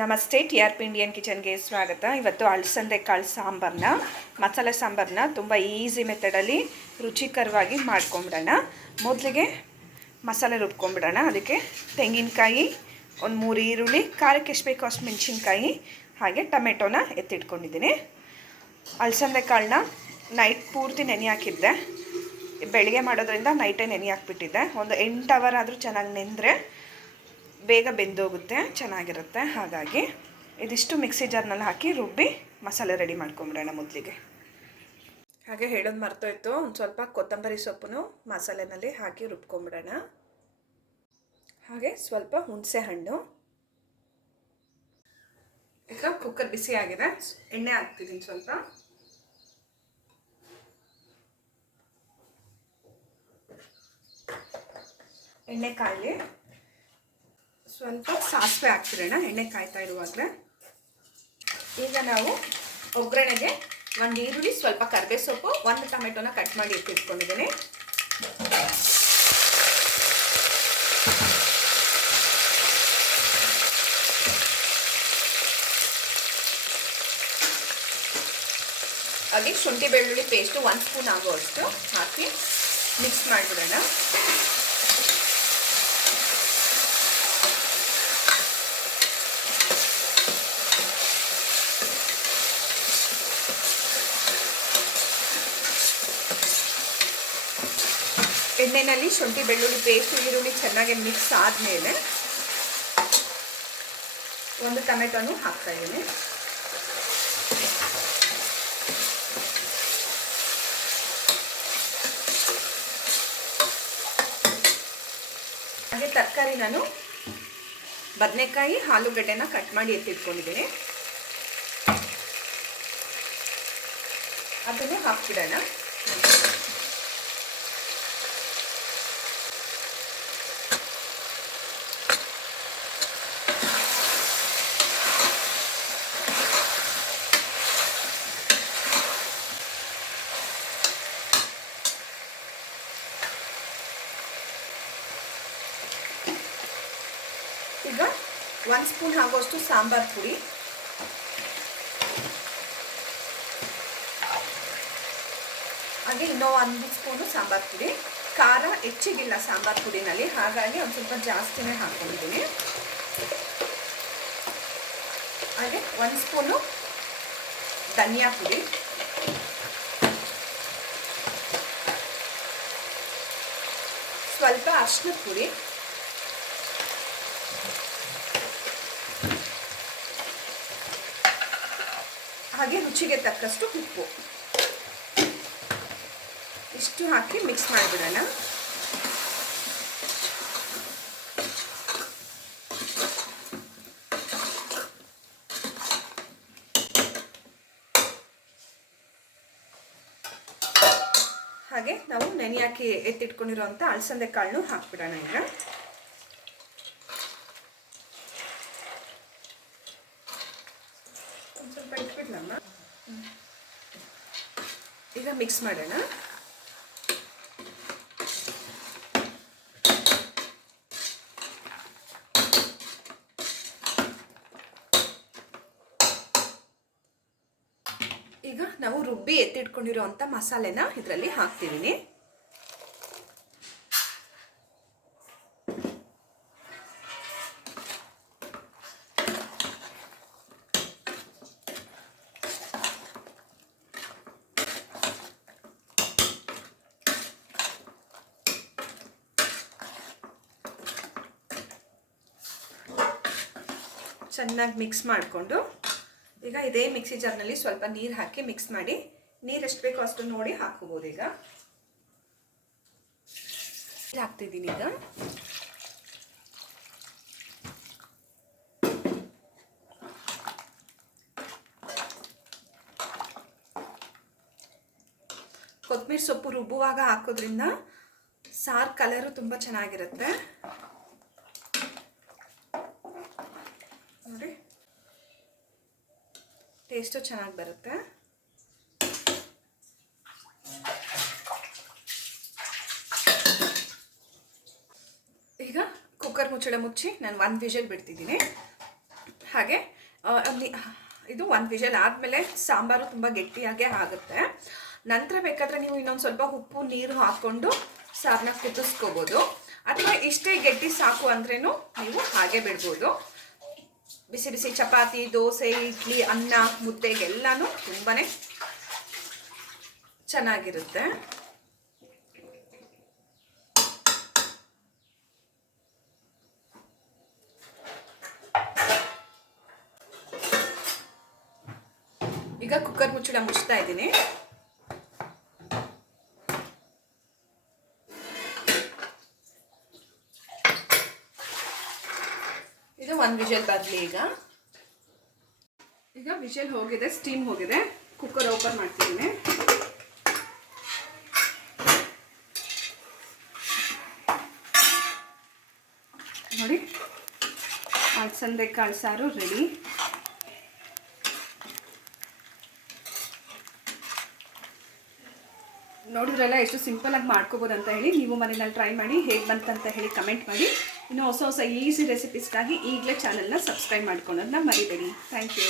ನಮಸ್ತೆ T R P Indian ಕಿಚನ್ಗೆ ಸ್ವಾಗತ. ಇವತ್ತು ಅಳಸಂದೆ ಕಾಳು ಸಾಂಬಾರನ್ನ ಮಸಾಲೆ ಸಾಂಬಾರನ್ನ ತುಂಬ ಈಸಿ ಮೆಥಡಲ್ಲಿ ರುಚಿಕರವಾಗಿ ಮಾಡ್ಕೊಂಬಿಡೋಣ. ಮೊದಲಿಗೆ ಮಸಾಲೆ ರುಬ್ಕೊಂಬಿಡೋಣ. ಅದಕ್ಕೆ ತೆಂಗಿನಕಾಯಿ, ಒಂದು ಮೂರು ಈರುಳ್ಳಿ, ಖಾರಕ್ಕೆ ಎಷ್ಟು ಬೇಕೋ ಅಷ್ಟು ಮೆಣಸಿನ್ಕಾಯಿ, ಹಾಗೆ ಟೊಮೆಟೊನ ಎತ್ತಿಟ್ಕೊಂಡಿದ್ದೀನಿ. ಅಳಸಂದೆ ಕಾಳನ್ನ ನೈಟ್ ಪೂರ್ತಿ ನೆನೆ ಹಾಕಿದ್ದೆ. ಬೆಳಿಗ್ಗೆ ಮಾಡೋದ್ರಿಂದ ನೈಟೇ ನೆನೆ ಹಾಕ್ಬಿಟ್ಟಿದ್ದೆ. ಒಂದು ಎಂಟು ಅವರ್ ಆದರೂ ಚೆನ್ನಾಗಿ ನೆಂದರೆ ಬೇಗ ಬೆಂದೋಗುತ್ತೆ, ಚೆನ್ನಾಗಿರುತ್ತೆ. ಹಾಗಾಗಿ ಇದಿಷ್ಟು ಮಿಕ್ಸಿ ಜಾರ್ನಲ್ಲಿ ಹಾಕಿ ರುಬ್ಬಿ ಮಸಾಲೆ ರೆಡಿ ಮಾಡ್ಕೊಂಬಿಡೋಣ ಮೊದಲಿಗೆ. ಹಾಗೆ ಹೇಳೋದು ಮರ್ತೋಯ್ತು. ಒಂದು ಸ್ವಲ್ಪ ಕೊತ್ತಂಬರಿ ಸೊಪ್ಪು ಮಸಾಲೆನಲ್ಲಿ ಹಾಕಿ ರುಬ್ಕೊಂಬಿಡೋಣ. ಹಾಗೆ ಸ್ವಲ್ಪ ಹುಣಸೆ ಹಣ್ಣು. ಈಗ ಕುಕ್ಕರ್ ಬಿಸಿ ಆಗಿದೆ. ಎಣ್ಣೆ ಹಾಕ್ತಿದ್ದೀನಿ ಸ್ವಲ್ಪ. ಎಣ್ಣೆ ಕಾಯಿ ಸ್ವಲ್ಪ ಸಾಸಿವೆ ಹಾಕ್ತಿರೋಣ, ಎಣ್ಣೆ ಕಾಯ್ತಾ ಇರುವಾಗಲೇ. ಈಗ ನಾವು ಒಗ್ಗರಣೆಗೆ ಒಂದು ಈರುಳ್ಳಿ, ಸ್ವಲ್ಪ ಕರ್ಬೇ ಸೊಪ್ಪು ಒಂದು ಟೊಮೆಟೊನ ಕಟ್ ಮಾಡಿ ಎತ್ತಿಟ್ಕೊಂಡಿದ್ದೀನಿ ಹಾಗೆ ಶುಂಠಿ ಬೆಳ್ಳುಳ್ಳಿ ಪೇಸ್ಟು ಒಂದು ಸ್ಪೂನ್ ಆಗುವಷ್ಟು ಹಾಕಿ ಮಿಕ್ಸ್ ಮಾಡಿಬಿಡೋಣ. ಎಣ್ಣೆನಲ್ಲಿ ಶುಂಠಿ, ಬೆಳ್ಳುಳ್ಳಿ ಪೇಸ್ಟ್ ಈರುಳ್ಳಿ ಚೆನ್ನಾಗಿ ಮಿಕ್ಸ್ ಆದಮೇಲೆ ಒಂದು ಟೊಮೆಟೊನು ಹಾಕ್ತಾ ಇದ್ದೀನಿ. ಹಾಗೆ ತರಕಾರಿ ನಾನು ಬದನೆಕಾಯಿ ಆಲೂಗಡ್ಡೆನ ಕಟ್ ಮಾಡಿ ಎತ್ತಿಟ್ಕೊಂಡಿದ್ದೀನಿ. ಅದನ್ನು ಹಾಕ್ಬಿಡೋಣ. ಈಗ ಒಂದು ಸ್ಪೂನ್ ಆಗುವಷ್ಟು ಸಾಂಬಾರ್ ಪುಡಿ. ಹಾಗೆ ಇನ್ನೂ ಒಂದು ಸ್ಪೂನು ಸಾಂಬಾರ್ ಪುಡಿ. ಖಾರ ಹೆಚ್ಚಿಗಿಲ್ಲ ಸಾಂಬಾರ್ ಪುಡಿನಲ್ಲಿ, ಹಾಗಾಗಿ ಒಂದು ಸ್ವಲ್ಪ ಜಾಸ್ತಿನೇ ಹಾಕೊಂಡಿದ್ದೀನಿ. ಹಾಗೆ ಒಂದು ಸ್ಪೂನು ಧನಿಯಾ ಪುಡಿ. ಸ್ವಲ್ಪ ಅರ್ಶಿನ ಪುಡಿ. ಹಾಗೆ ರುಚಿಗೆ ತಕ್ಕಷ್ಟು ಉಪ್ಪು. ಇಷ್ಟು ಹಾಕಿ ಮಿಕ್ಸ್ ಮಾಡಿಬಿಡೋಣ. ಹಾಗೆ ನಾವು ನೆನೆ ಹಾಕಿ ಎತ್ತಿಟ್ಕೊಂಡಿರೋಂಥ ಅಲಸಂದೆ ಕಾಳನ್ನು ಹಾಕ್ಬಿಡೋಣ ಈಗ. ಸ್ವಲ್ಪ ಇಟ್ಬಿಡ್ಲಮ್ಮ? ಈಗ ಮಿಕ್ಸ್ ಮಾಡೋಣ. ಈಗ ನಾವು ರುಬ್ಬಿ ಎತ್ತಿಟ್ಕೊಂಡಿರೋ ಅಂಥ ಮಸಾಲೆನ ಇದರಲ್ಲಿ ಹಾಕ್ತಿದ್ದೀನಿ. ಚೆನ್ನಾಗಿ ಮಿಕ್ಸ್ ಮಾಡಿಕೊಂಡು, ಈಗ ಇದೇ ಮಿಕ್ಸಿ ಜಾರ್ನಲ್ಲಿ ಸ್ವಲ್ಪ ನೀರು ಹಾಕಿ ಮಿಕ್ಸ್ ಮಾಡಿ, ನೀರು ಎಷ್ಟು ಬೇಕೋ ಅಷ್ಟು ನೋಡಿ ಹಾಕೋಬೋದು ಈಗ. ಹಾಕ್ತಿದ್ದೀನಿ ಈಗ. ಕೊತ್ತಂಬರಿ ಸೊಪ್ಪು ರುಬ್ಬುವಾಗ ಹಾಕೋದ್ರಿಂದ ಸಾರು ಕಲರು ತುಂಬ ಚೆನ್ನಾಗಿರುತ್ತೆ ನೋಡಿ ಟೇಸ್ಟು ಚೆನ್ನಾಗಿ ಬರುತ್ತೆ. ಈಗ ಕುಕ್ಕರ್ ಮುಚ್ಚಳ ಮುಚ್ಚಿ ನಾನು ಒಂದು ವಿಷಲ್ ಬಿಡ್ತಿದ್ದೀನಿ. ಹಾಗೆ ಅಲ್ಲಿ- ಇದು ಒಂದು ವಿಷಲ್ ಆದಮೇಲೆ ಸಾಂಬಾರು ತುಂಬ ಗಟ್ಟಿಯಾಗೇ ಆಗುತ್ತೆ. ನಂತರ ಬೇಕಾದರೆ ನೀವು ಇನ್ನೊಂದು ಸ್ವಲ್ಪ ಉಪ್ಪು, ನೀರು ಹಾಕ್ಕೊಂಡು ಸಾರನ್ನ ಕುದಿಸ್ಕೋಬೋದು. ಅಥವಾ ಇಷ್ಟೇ ಗಟ್ಟಿ ಸಾಕು ಅಂದ್ರೇ ನೀವು ಹಾಗೆ ಬಿಡ್ಬೋದು. ಬಿಸಿ ಬಿಸಿ ಚಪಾತಿ ದೋಸೆ ಇಡ್ಲಿ ಅನ್ನ ಮುದ್ದೆಗೆಲ್ಲನೂ ತುಂಬಾ ಚೆನ್ನಾಗಿರುತ್ತೆ. ಈಗ ಕುಕ್ಕರ್ ಮುಚ್ಚಳ ಮುಚ್ತಾ ಇದ್ದೀನಿ. ಒಂದು ವಿಷಲ್ ಬರಲಿ ಈಗ. ಈಗ ವಿಷಲ್ ಹೋಗಿದೆ ಸ್ಟೀಮ್ ಹೋಗಿದೆ. ಕುಕ್ಕರ್ ಓಪನ್ ಮಾಡ್ತಿದ್ದೀನಿ. ನೋಡಿ ಅಲಸಂದೆ ಕಾಳು ಸಾರು ರೆಡಿ ನೋಡಿದ್ರಲ್ಲ, ಎಷ್ಟು ಸಿಂಪಲ್ ಆಗಿ ಮಾಡ್ಕೋಬೋದು ಅಂತ ಹೇಳಿ, ನೀವು ಮನೆಯಲ್ಲಿ ಟ್ರೈ ಮಾಡಿ, ಹೇಗೆ ಬಂತಂತ ಹೇಳಿ ಕಮೆಂಟ್ ಮಾಡಿ. ಇನ್ನು ಹೊಸ ಹೊಸ ಈಸಿ ರೆಸಿಪೀಸ್ಗಾಗಿ ಈಗಲೇ ಚಾನಲ್ನ ಸಬ್ಸ್ಕ್ರೈಬ್ ಮಾಡ್ಕೊಳ್ಳೋದನ್ನ ಮರಿಬೇಡಿ. Thank you